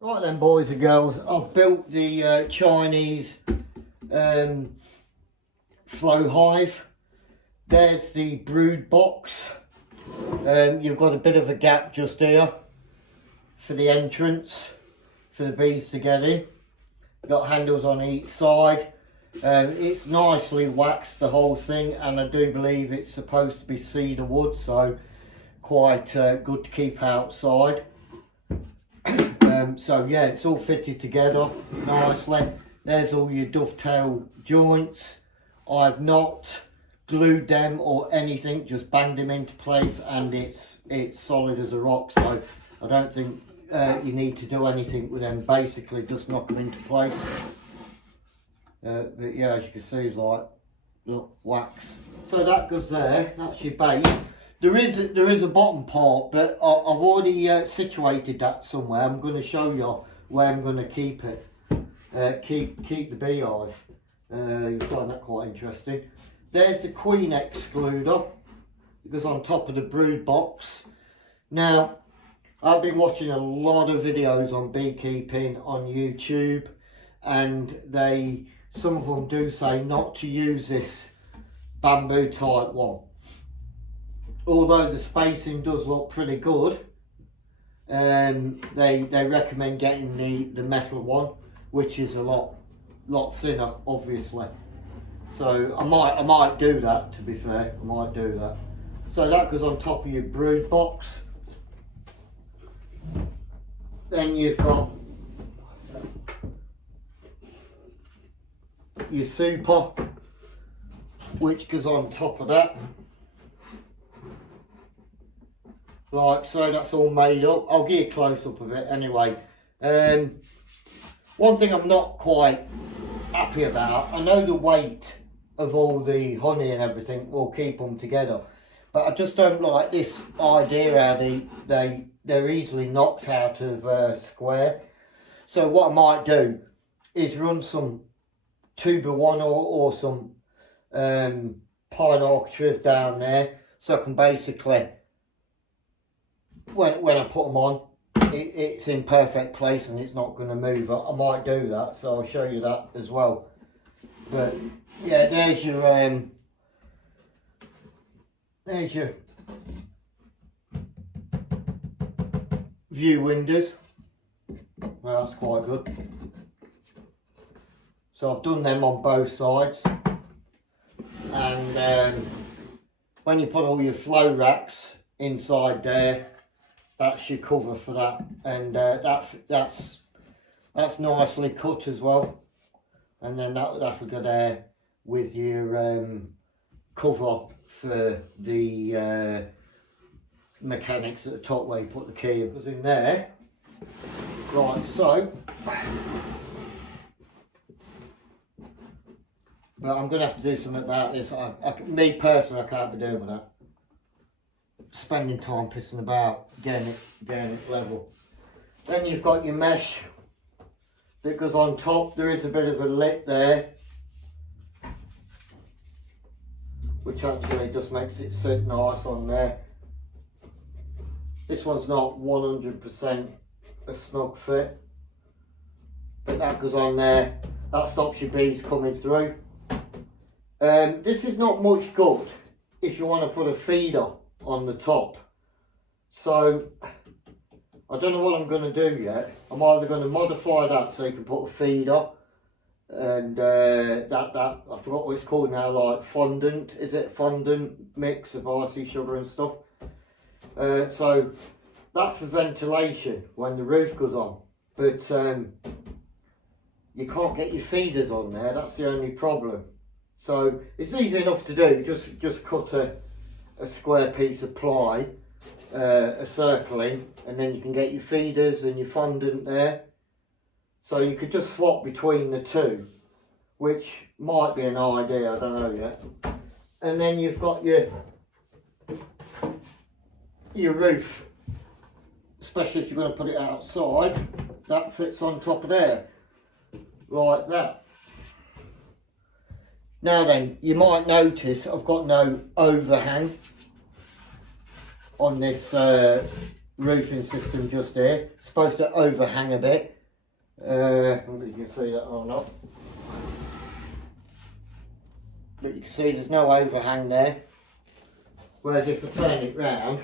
Right then, boys and girls, I've built the Chinese flow hive. There's the brood box. You've got a bit of a gap just here for the entrance for the bees to get in. Got handles on each side. It's nicely waxed, the whole thing, and I do believe it's supposed to be cedar wood, so quite good to keep outside. So yeah, it's all fitted together nicely. There's all your dovetail joints. I've not glued them or anything, just banged them into place, and it's solid as a rock, so I don't think you need to do anything with them. Basically just knock them into place. But yeah, as you can see, it's like, look, wax. So that goes there, that's your base. There is a bottom part, but I've already situated that somewhere. I'm going to show you where I'm going to keep it. Keep the beehive. You'll find that quite interesting. There's the queen excluder. It goes on top of the brood box. Now, I've been watching a lot of videos on beekeeping on YouTube, and some of them do say not to use this bamboo type one. Although the spacing does look pretty good, they recommend getting the metal one, which is a lot thinner, obviously. So I might do that, to be fair. I might do that. So that goes on top of your brood box. Then you've got your super, which goes on top of that. Like so, that's all made up. I'll give you a close up of it anyway. One thing I'm not quite happy about, I know the weight of all the honey and everything will keep them together, but I just don't like this idea how they're easily knocked out of square. So what I might do is run some 2x1 or some pine architrave down there, so I can basically, when I put them on, it's in perfect place and it's not going to move. I might do that, so I'll show you that as well. But yeah, there's your view windows. Well, that's quite good. So I've done them on both sides, and when you put all your flow racks inside there, that's your cover for that, and that's nicely cut as well. And then that'll go there with your cover for the mechanics at the top where you put the key. It was in there. Right, so, but I'm going to have to do something about this. Me personally, I can't be doing with that. Spending time pissing about, getting it level. Then you've got your mesh that goes on top. There is a bit of a lip there, which actually just makes it sit nice on there. This one's not 100% a snug fit, but that goes on there. That stops your bees coming through. This is not much good if you want to put a feeder on the top. So I don't know what I'm going to do yet. I'm either going to modify that so you can put a feeder, and that I forgot what it's called now, like fondant, is it? Fondant mix of icy sugar and stuff. So that's for ventilation when the roof goes on, but you can't get your feeders on there. That's the only problem. So it's easy enough to do. Just cut a square piece of ply, a circling, and then you can get your feeders and your fondant there. So you could just swap between the two, which might be an idea, I don't know yet. And then you've got your roof, especially if you're going to put it outside, that fits on top of there, like that. Now then, you might notice I've got no overhang on this roofing system just here. It's supposed to overhang a bit. Whether you can see that or not. But you can see there's no overhang there. Whereas if I turn it round,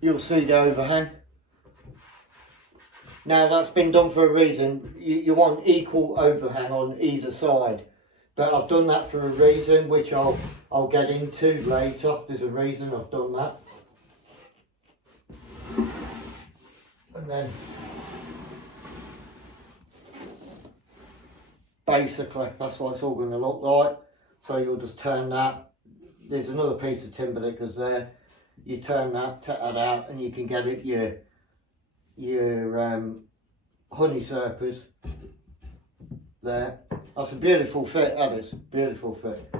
you'll see the overhang. Now that's been done for a reason. You want equal overhang on either side. But I've done that for a reason, which I'll get into later. There's a reason I've done that. And then basically that's what it's all going to look like. So you'll just turn that. There's another piece of timber that goes there. You turn that, take that out, and you can get it your honeysuckers there. That's a beautiful fit, that is. Beautiful fit.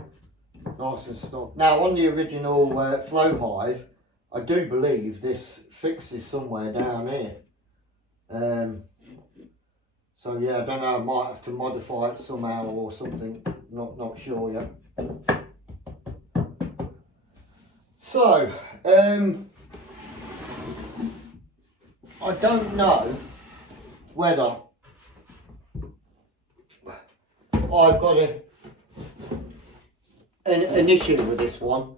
Nice and snug. Now on the original flow hive, I do believe this fixes somewhere down here. So yeah, I don't know, I might have to modify it somehow or something. Not sure yet. So, I don't know whether I've got an issue with this one.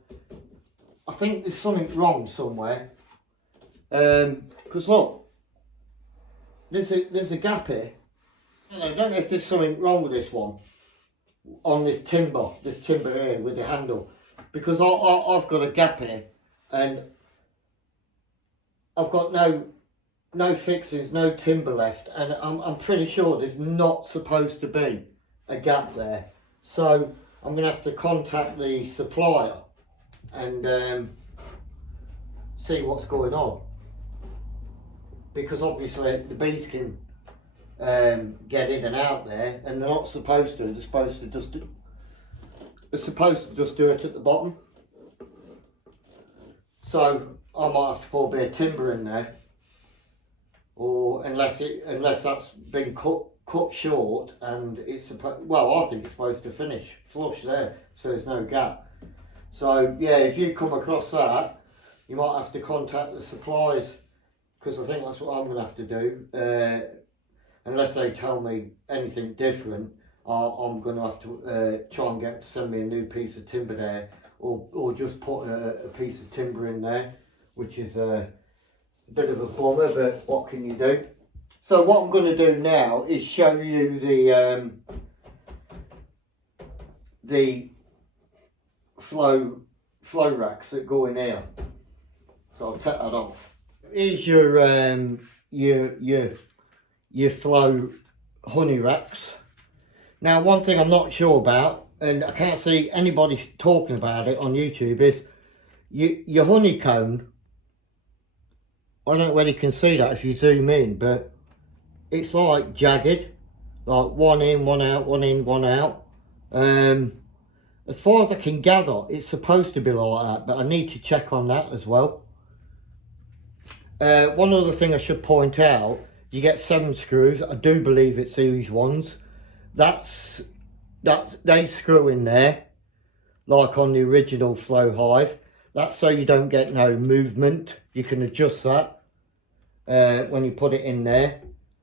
I think there's something wrong somewhere. Because look, there's a gap here. I don't know if there's something wrong with this one. On this timber here with the handle. Because I've got a gap here. And I've got no fixings, no timber left. And I'm pretty sure there's not supposed to be a gap there. So I'm going to have to contact the supplier and see what's going on, because obviously the bees can get in and out there, and they're not supposed to. They're supposed to just do it at the bottom. So I might have to put a bit of timber in there, or unless that's been cut short and it's supposed, well, I think it's supposed to finish flush there, so there's no gap. So yeah, if you come across that, you might have to contact the suppliers, because I think that's what I'm going to have to do. Unless they tell me anything different, I'm going to have to try and get them to send me a new piece of timber there, or just put a piece of timber in there, which is a bit of a bummer, but what can you do? So what I'm going to do now is show you the flow racks that go in here. So I'll take that off. Here's your flow honey racks. Now one thing I'm not sure about, and I can't see anybody talking about it on YouTube, is your honeycomb. I don't know whether you can see that if you zoom in, but it's like jagged, like one in, one out, one in, one out. As far as I can gather, it's supposed to be like that, but I need to check on that as well. One other thing I should point out, you get 7 screws. I do believe it's these ones. They screw in there, like on the original flow hive. That's so you don't get no movement. You can adjust that when you put it in there,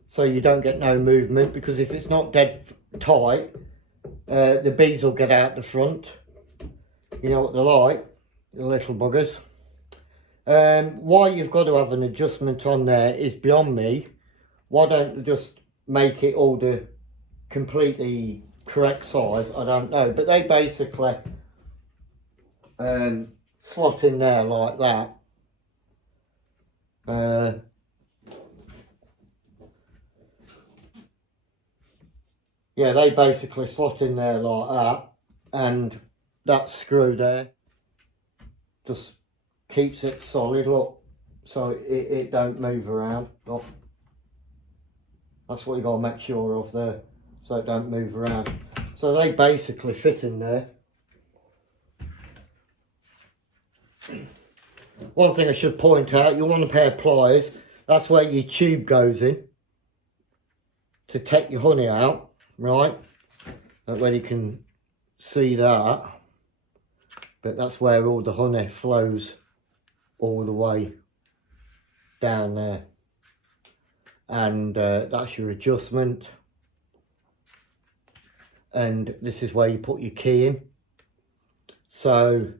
so you don't get no movement, because if it's not dead tight, the bees will get out the front. You know what they're like, the little buggers. Why you've got to have an adjustment on there is beyond me. Why don't you just make it all the completely correct size? I don't know, but they basically slot in there like that. Yeah, they basically slot in there like that, and that screw there just keeps it solid, look, so it don't move around. Look. That's what you got to make sure of there, so it don't move around. So they basically fit in there. One thing I should point out, you want a pair of pliers. That's where your tube goes in to take your honey out, right? That way you can see that. But that's where all the honey flows all the way down there. And that's your adjustment. And this is where you put your key in. So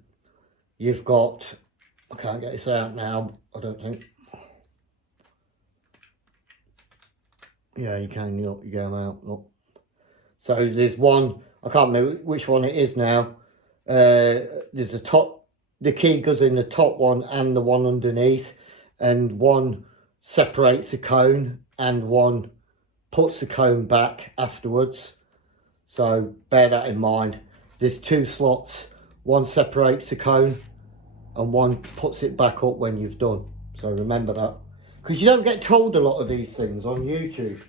you've got, I can't get this out now, I don't think. Yeah, you can, look, you get them out, look. So there's one, I can't remember which one it is now. There's the top, the key goes in the top one and the one underneath. And one separates the cone and one puts the cone back afterwards. So bear that in mind. There's 2 slots. One separates the cone and one puts it back up when you've done. So remember that. Because you don't get told a lot of these things on YouTube.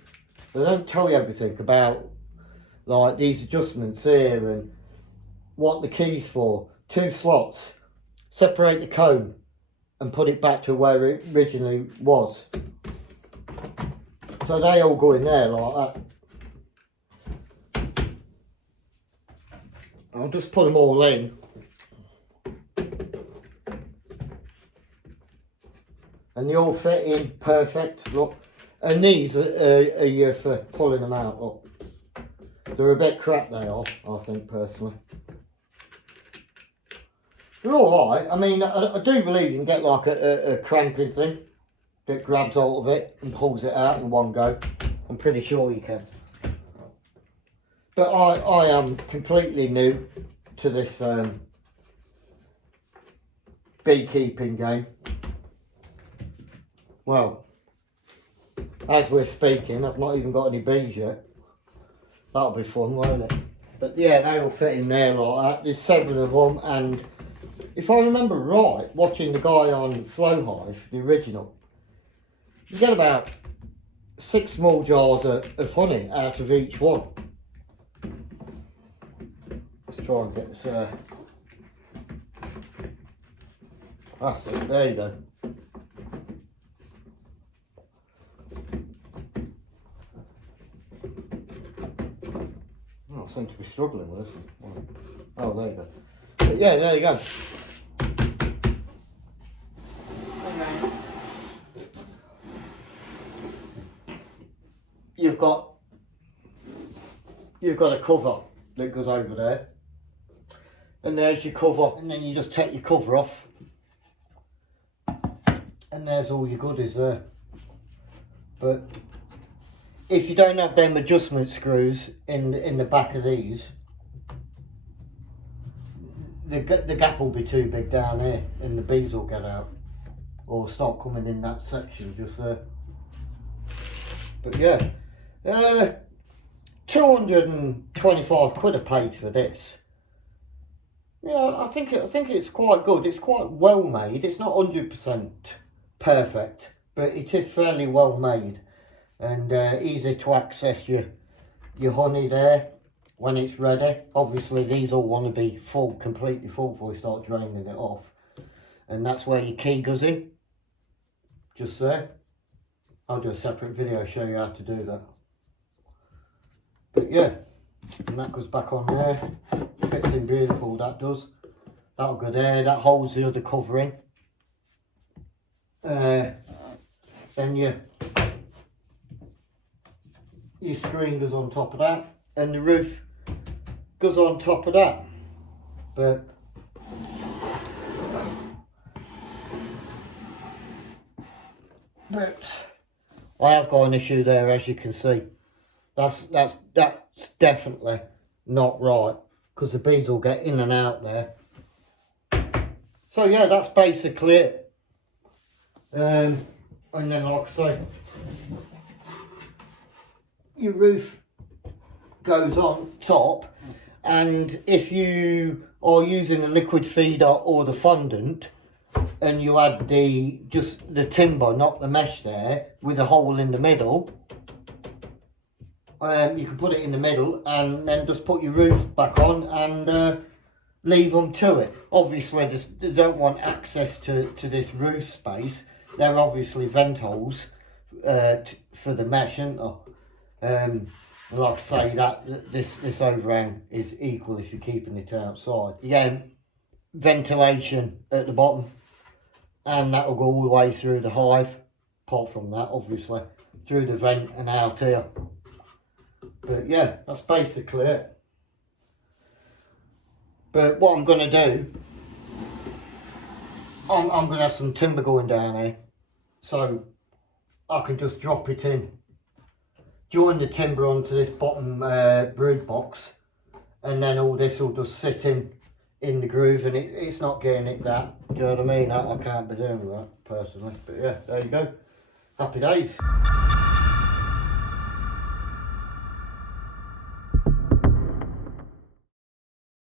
They don't tell you everything about like these adjustments here and what the key's for. 2 slots. Separate the cone and put it back to where it originally was. So they all go in there like that. I'll just put them all in. And they all fit in perfect, look. And these are for pulling them out, look. They're a bit crap, they are, I think, personally. They're alright. I mean, I do believe you can get like a cramping thing that grabs hold of it and pulls it out in one go. I'm pretty sure you can. But I am completely new to this beekeeping game. Well, as we're speaking, I've not even got any bees yet. That'll be fun, won't it? But yeah, they all fit in there like that. There's 7 of them, and if I remember right, watching the guy on Flow Hive, the original, you get about 6 small jars of honey out of each one. Let's try and get this that's it, there you go. Oh, I seem to be struggling with this one. Oh, there you go. But yeah, there you go. You've got a cover that goes over there, and there's your cover, and then you just take your cover off, and there's all your goodies there. But if you don't have them adjustment screws in the back of these, the gap will be too big down here, and the bees will get out or start coming in that section just there. But yeah, 225 quid I paid for this. Yeah, I think it's quite good. It's quite well made. It's not 100% perfect, but it is fairly well made and easy to access your honey there when it's ready. Obviously these all want to be full, completely full before you start draining it off, and that's where your key goes in, just there. I'll do a separate video show you how to do that. But yeah, and that goes back on there, fits in beautiful, that does. That'll go there, that holds the other covering. Then your screen goes on top of that, and the roof goes on top of that. But I have got an issue there, as you can see. That's definitely not right, because the bees will get in and out there. So yeah, that's basically it. And then, like I say, your roof goes on top, and if you are using a liquid feeder or the fondant, and you add just the timber, not the mesh there, with a hole in the middle, you can put it in the middle and then just put your roof back on and leave them to it. Obviously they don't want access to this roof space, they're obviously vent holes for the mesh, aren't they? Like I say, that this overhang is equal if you're keeping it outside. Again, ventilation at the bottom, and that will go all the way through the hive, apart from that obviously, through the vent and out here. But yeah, that's basically it. But what I'm going to do, I'm going to have some timber going down here, so I can just drop it in, join the timber onto this bottom brood box, and then all this will just sit in the groove, and it's not getting it that. Do you know what I mean? I can't be doing that personally. But yeah, there you go. Happy days.